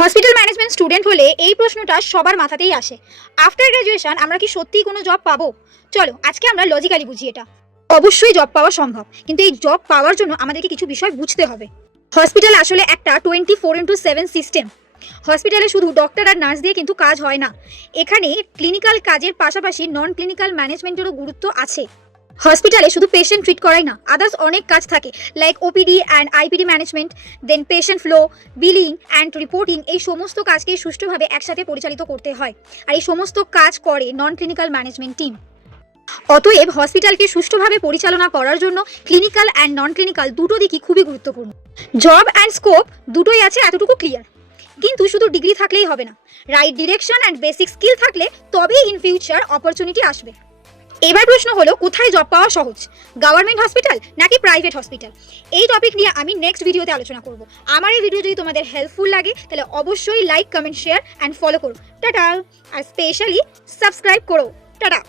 Hospital management student হলে এই প্রশ্নটা সবার মাথাতেই আসে, আফটার গ্র্যাজুয়েশন আমরা কি সত্যিই কোনো জব পাবো? চলো আজকে আমরা লজিক্যালি বুঝি এটা। অবশ্যই জব পাওয়া সম্ভব, কিন্তু এই জব পাওয়ার জন্য আমাদেরকে কিছু বিষয় বুঝতে হবে। হসপিটাল আসলে একটা 24x7 সিস্টেম। হসপিটালে শুধু ডক্টর আর নার্স দিয়ে কিন্তু কাজ হয় না, এখানে ক্লিনিক্যাল কাজের পাশাপাশি নন ক্লিনিক্যাল ম্যানেজমেন্টেরও গুরুত্ব আছে। হসপিটালে শুধু পেশেন্ট ট্রিট করাই না, আদার্স অনেক কাজ থাকে, like OPD and IPD management, then patient flow, billing and reporting. এই সমস্ত কাজকে সুষ্ঠুভাবে একসাথে পরিচালিত করতে হয়, আর এই সমস্ত কাজ করে নন ক্লিনিক্যাল ম্যানেজমেন্ট টিম। অতএব হসপিটালকে সুষ্ঠুভাবে পরিচালনা করার জন্য ক্লিনিক্যাল অ্যান্ড নন ক্লিনিক্যাল দুটো দিকই খুবই গুরুত্বপূর্ণ। জব অ্যান্ড স্কোপ দুটোই আছে, এতটুকু ক্লিয়ার। কিন্তু শুধু ডিগ্রি থাকলেই হবে না, right direction and basic skill থাকলে তবেই ইন ফিউচার অপরচুনিটি আসবে। এবার প্রশ্ন হলো, কোথায় জব পাওয়া সহজ, গভর্নমেন্ট হসপিটাল নাকি প্রাইভেট হসপিটাল? এই টপিক নিয়ে আমি নেক্সট ভিডিওতে আলোচনা করব। আমার এই ভিডিও যদি তোমাদের হেল্পফুল লাগে তাহলে অবশ্যই like, comment, share and follow করো। টাটা। আর স্পেশালি সাবস্ক্রাইব করো। টাটা।